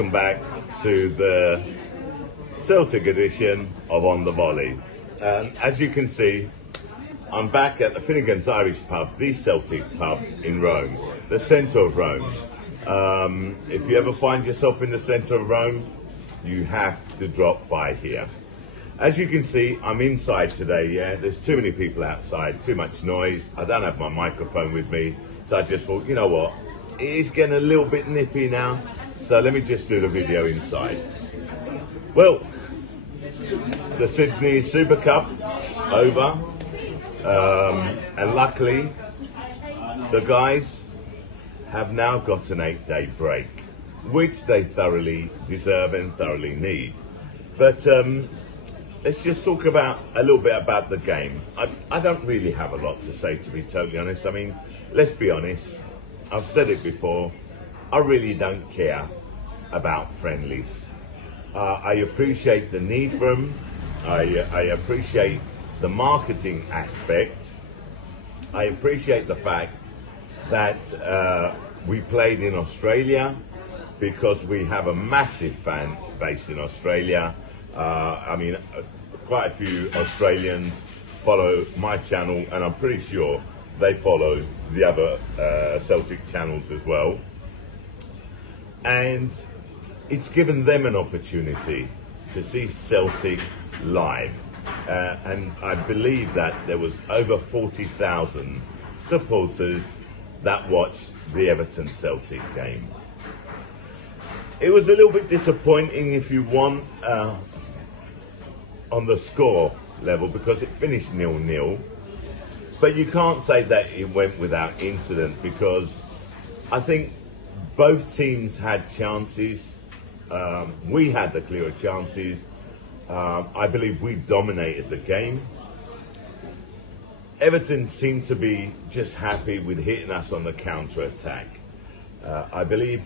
welcome back to the Celtic edition of On the Volley. As you can see, I'm back at the Finnegan's Irish pub, the Celtic pub in Rome, the centre of Rome. If you ever find yourself in the centre of Rome, you have to drop by here. As you can see, I'm inside today, yeah? There's too many people outside, too much noise. I don't have my microphone with me, so I just thought, you know what? It is getting a little bit nippy now, so let me just do the video inside. Well, the Sydney Super Cup over, and luckily the guys have now got an 8-day break, which they thoroughly deserve and thoroughly need. But let's just talk a little bit about the game. I don't really have a lot to say, to be totally honest. I mean, let's be honest. I've said it before. I really don't care about friendlies. I appreciate the need for them. I appreciate the marketing aspect. I appreciate the fact that we played in Australia because we have a massive fan base in Australia. I mean, quite a few Australians follow my channel, and I'm pretty sure they follow the other Celtic channels as well. And it's given them an opportunity to see Celtic live. And I believe that there was over 40,000 supporters that watched the Everton Celtic game. It was a little bit disappointing, if you want, on the score level, because it finished 0-0. But you can't say that it went without incident, because I think both teams had chances. We had the clearer chances. I believe we dominated the game. Everton seemed to be just happy with hitting us on the counter-attack. I believe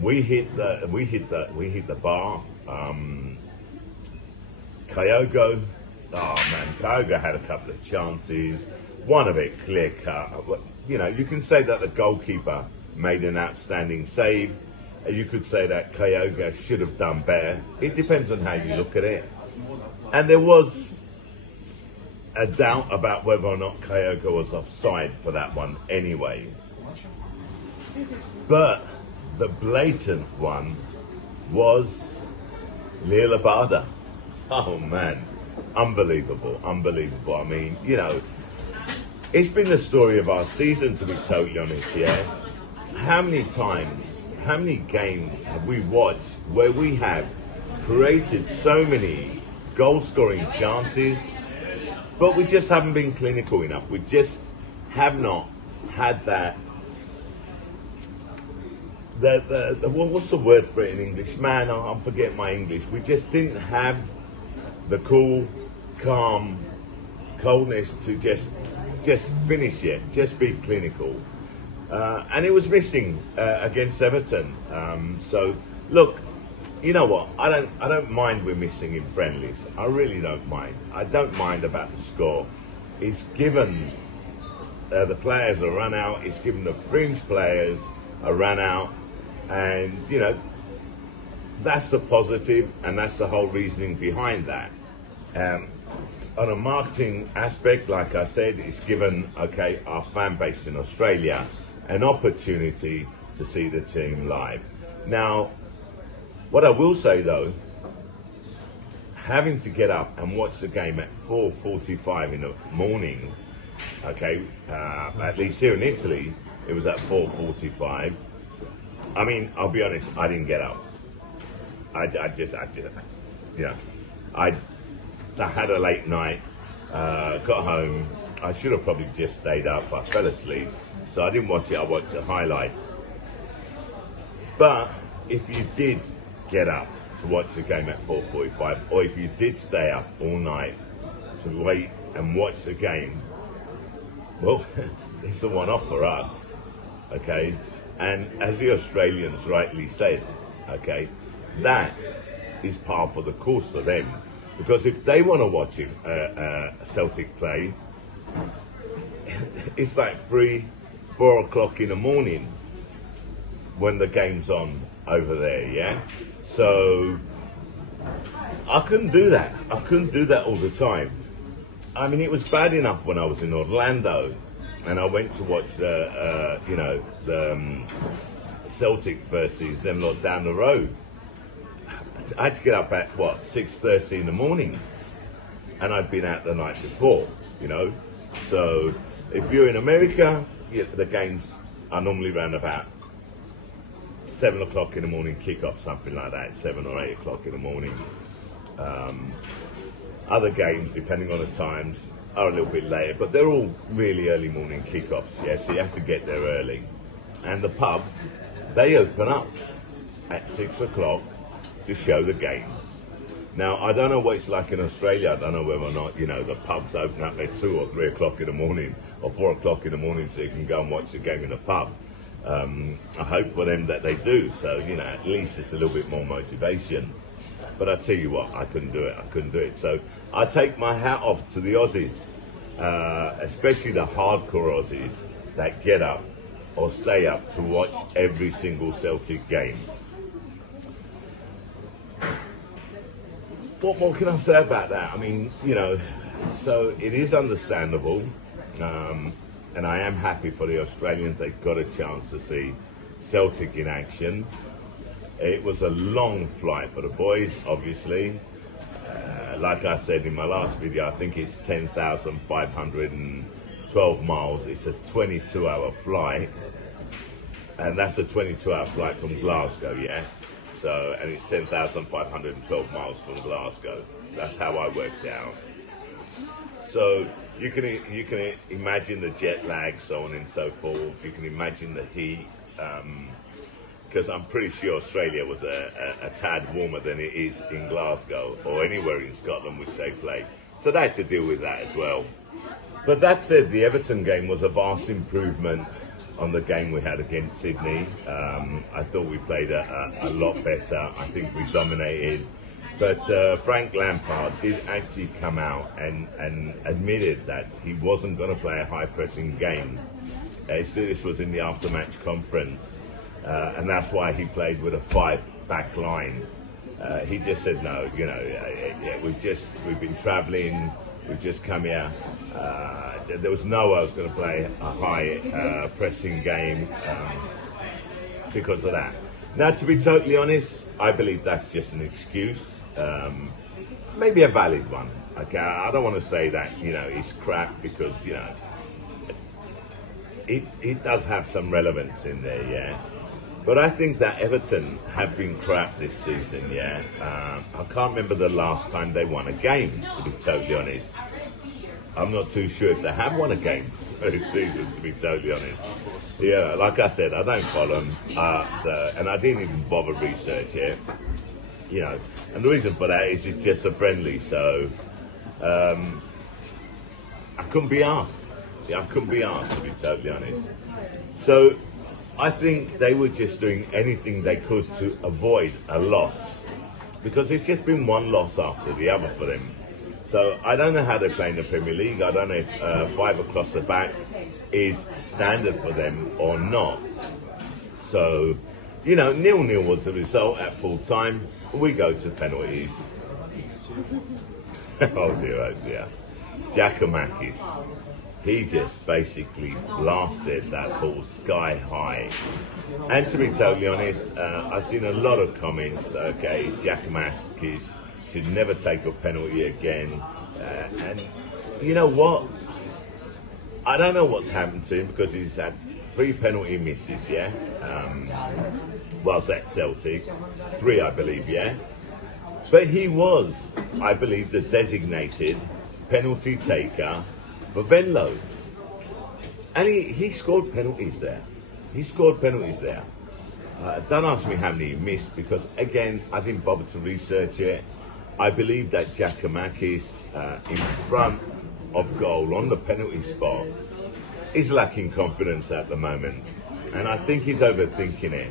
we hit the bar. Kyogo, oh man, Kyogo had a couple of chances, one of it clear cut. You know, you can say that the goalkeeper made an outstanding save. You could say that Kyogo should have done better. It depends on how you look at it. And there was a doubt about whether or not Kyogo was offside for that one anyway. But the blatant one was Lila Bada. Oh man, unbelievable, unbelievable. I mean, you know, it's been the story of our season, to be totally honest, yeah? How many times, how many games have we watched where we have created so many goal-scoring chances, but we just haven't been clinical enough. We just have not had that, what's the word for it in English? Man, I'm forgetting my English. We just didn't have the cool, calm, coldness to just finish it, just be clinical. And it was missing against Everton. So look, you know what? I don't mind we're missing in friendlies. I really don't mind. I don't mind about the score. It's given the players a run out. It's given the fringe players a run out, and you know, that's the positive, and that's the whole reasoning behind that. On a marketing aspect, like I said, it's given, okay, our fan base in Australia an opportunity to see the team live. Now, what I will say though, having to get up and watch the game at 4:45 in the morning, okay, at least here in Italy, it was at 4:45. I mean, I'll be honest, I didn't get up. I had a late night, got home. I should have probably just stayed up. I fell asleep, so I didn't watch it. I watched the highlights. But if you did get up to watch the game at 4:45, or if you did stay up all night to wait and watch the game, well, it's a one-off for us, okay? And as the Australians rightly said, okay, that is par for the course for them. Because if they want to watch it, Celtic play, it's like 3-4 o'clock in the morning when the game's on over there, yeah? So I couldn't do that. I couldn't do that all the time. I mean, it was bad enough when I was in Orlando and I went to watch the Celtic versus them lot down the road. I had to get up at, 6:30 in the morning. And I'd been out the night before, you know? So if you're in America, the games are normally around about 7 o'clock in the morning, kick-off, something like that, 7 or 8 o'clock in the morning. Other games, depending on the times, are a little bit later, but they're all really early morning kick-offs, yeah, so you have to get there early. And the pub, they open up at 6 o'clock to show the games. Now, I don't know what it's like in Australia. I don't know whether or not, the pubs open up at 2 or 3 o'clock in the morning or 4 o'clock in the morning so you can go and watch the game in the pub. I hope for them that they do, so, at least it's a little bit more motivation. But I tell you what, I couldn't do it. So I take my hat off to the Aussies, especially the hardcore Aussies that get up or stay up to watch every single Celtic game. What more can I say about that? I mean, so it is understandable, and I am happy for the Australians. They got a chance to see Celtic in action. It was a long flight for the boys, obviously. Like I said in my last video, I think it's 10,512 miles. It's a 22-hour flight, and that's a 22-hour flight from Glasgow, yeah? So, and it's 10,512 miles from Glasgow. That's how I worked out. So you can imagine the jet lag, so on and so forth. You can imagine the heat, because I'm pretty sure Australia was a tad warmer than it is in Glasgow or anywhere in Scotland which they play. So they had to deal with that as well. But that said, the Everton game was a vast improvement on the game we had against Sydney. I thought we played a lot better. I think we dominated. But Frank Lampard did actually come out and admitted that he wasn't going to play a high-pressing game. This was in the after-match conference. And that's why he played with a 5-back line. He just said, no, we've been travelling, we've just come here. There was no way I was going to play a high pressing game because of that. Now, to be totally honest, I believe that's just an excuse, maybe a valid one. Okay, I don't want to say that it's crap because it does have some relevance in there, yeah. But I think that Everton have been crap this season, yeah. I can't remember the last time they won a game, to be totally honest. I'm not too sure if they have won a game this season, to be totally honest. Yeah, like I said, I don't follow them, and I didn't even bother research it, And the reason for that is it's just a friendly, so I couldn't be asked. Yeah, I couldn't be asked, to be totally honest. So I think they were just doing anything they could to avoid a loss, because it's just been one loss after the other for them. So I don't know how they play in the Premier League. I don't know if 5 across the back is standard for them or not. So, 0-0 was the result at full time. We go to penalties. Oh dear. Giacomakis. He just basically blasted that ball sky high. And to be totally honest, I've seen a lot of comments, okay, Giacomakis should never take a penalty again. And you know what? I don't know what's happened to him because he's had 3 penalty misses, yeah? Whilst at Celtic. 3, I believe, yeah? But he was, I believe, the designated penalty taker for Venlo. And he scored penalties there. Don't ask me how many he missed because, again, I didn't bother to research it. I believe that Giacomakis in front of goal on the penalty spot is lacking confidence at the moment. And I think he's overthinking it.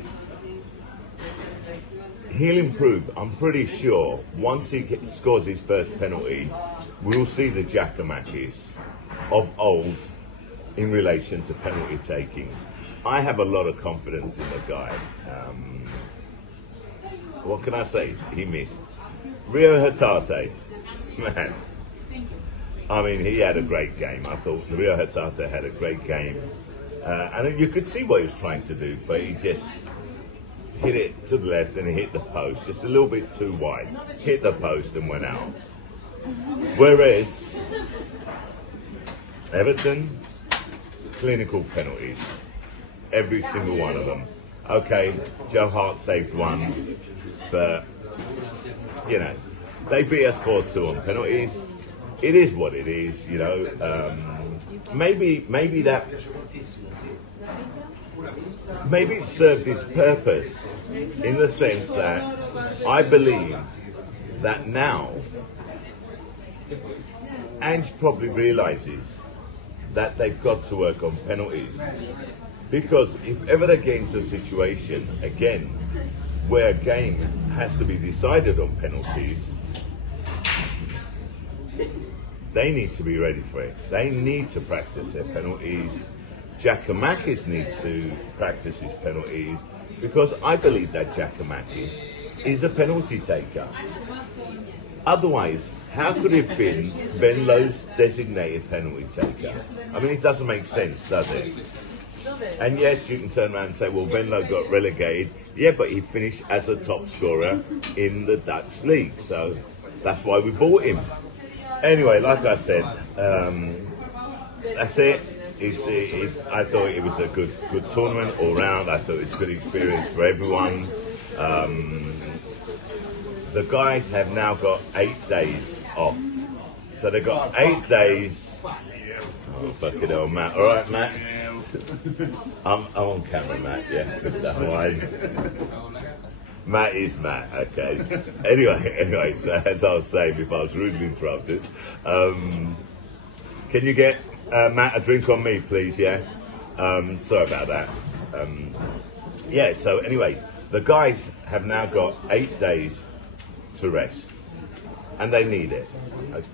He'll improve, I'm pretty sure. Once he scores his first penalty, we'll see the Giacomakis of old in relation to penalty taking. I have a lot of confidence in the guy. what can I say? He missed. Rio Hatate, man. I mean, he had a great game. I thought Rio Hatate had a great game. And you could see what he was trying to do, but he just hit it to the left and he hit the post, just a little bit too wide. Hit the post and went out. Whereas Everton, clinical penalties. Every single one of them. Okay, Joe Hart saved one, but, you know, they beat us 4-2 on penalties. It is what it is, you know. Maybe it served its purpose in the sense that I believe that now Ange probably realises that they've got to work on penalties, because if ever they get into a situation again where a game has to be decided on penalties, they need to be ready for it. They need to practice their penalties. Giakoumakis needs to practice his penalties, because I believe that Giakoumakis is a penalty taker. Otherwise, how could it have been Venlo's designated penalty taker? I mean, it doesn't make sense, does it? And yes, you can turn around and say, well, Venlo got relegated. Yeah, but he finished as a top scorer in the Dutch league, so that's why we bought him. Anyway, like I said, that's it. I thought it was a good tournament all round. I thought it was a good experience for everyone. The guys have now got 8 days off. So they've got 8 days. Oh, fucking hell, Matt. All right, Matt? I'm on camera, Matt. Yeah, that's why. Matt is Matt, okay. Anyway, so as I was saying before I was rudely interrupted, can you get Matt a drink on me, please, yeah? Sorry about that. Yeah, so anyway, the guys have now got 8 days to rest, and they need it.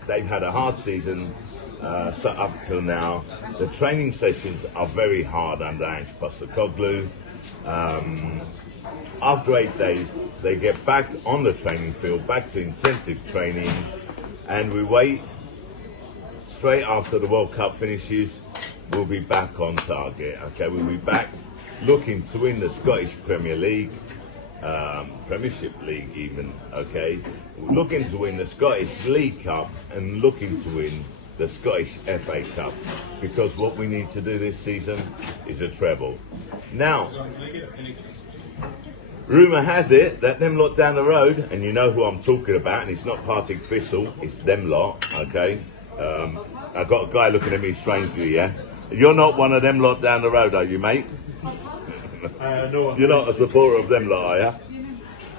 They've had a hard season up till now. The training sessions are very hard under Ange Postecoglou. After 8 days, they get back on the training field, back to intensive training, and we wait. Straight after the World Cup finishes, we'll be back on target. Okay, we'll be back looking to win the Scottish Premier League, Premiership League even, okay? Looking to win the Scottish League Cup and looking to win the Scottish FA Cup, because what we need to do this season is a treble. Now, rumour has it that them lot down the road, and you know who I'm talking about, and it's not Partick Thistle, it's them lot, okay? I've got a guy looking at me strangely, yeah? You're not one of them lot down the road, are you, mate? No. You're not a supporter of them lot, are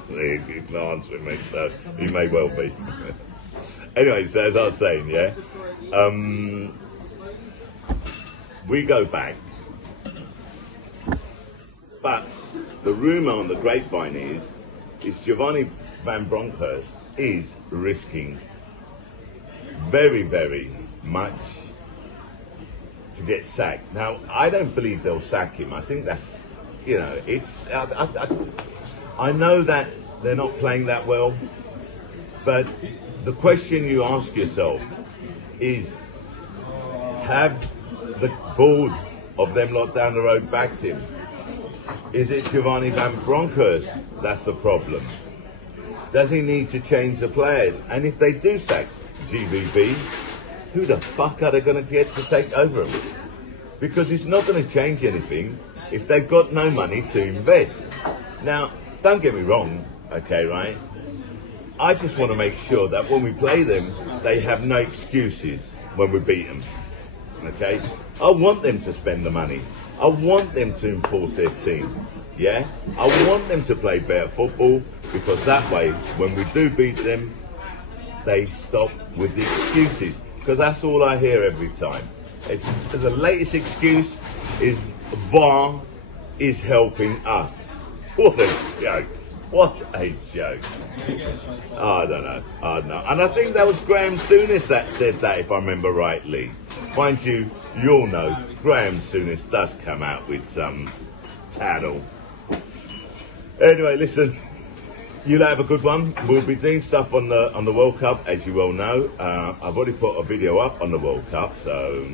you? He's not answering me, so he may well be. Anyway, so as I was saying, yeah? We go back. But the rumour on the grapevine is Giovanni Van Bronckhorst is risking very, very much to get sacked. Now, I don't believe they'll sack him. I think that's, you know, it's... I know that they're not playing that well, but the question you ask yourself is, have the board of them lot down the road backed him? Is it Giovanni Van Bronckhorst that's the problem? Does he need to change the players? And if they do sack GVB, who the fuck are they going to get to take over him? Because it's not going to change anything if they've got no money to invest. Now, don't get me wrong, okay, right? I just want to make sure that when we play them, they have no excuses when we beat them, okay? I want them to spend the money. I want them to enforce their team, yeah? I want them to play better football, because that way, when we do beat them, they stop with the excuses. Because that's all I hear every time. The latest excuse is VAR is helping us. What a joke. What a joke. I don't know. And I think that was Graham Souness that said that, if I remember rightly. Mind you, you all know Graham Souness does come out with some tattle. Anyway, listen, You'll have a good one. We'll be doing stuff on the World Cup, as you well know. I've already put a video up on the World Cup, so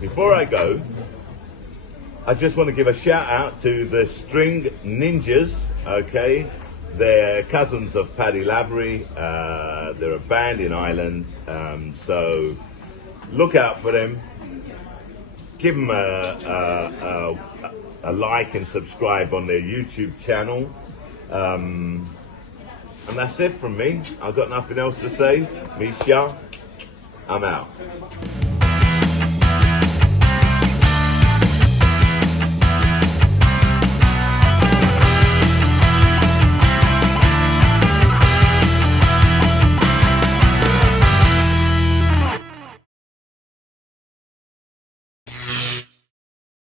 before I go, I just want to give a shout out to the String Ninjas, okay? They're cousins of Paddy Lavery. They're a band in Ireland, so look out for them. Give them a like and subscribe on their YouTube channel. And that's it from me. I've got nothing else to say. Me, Shah, I'm out.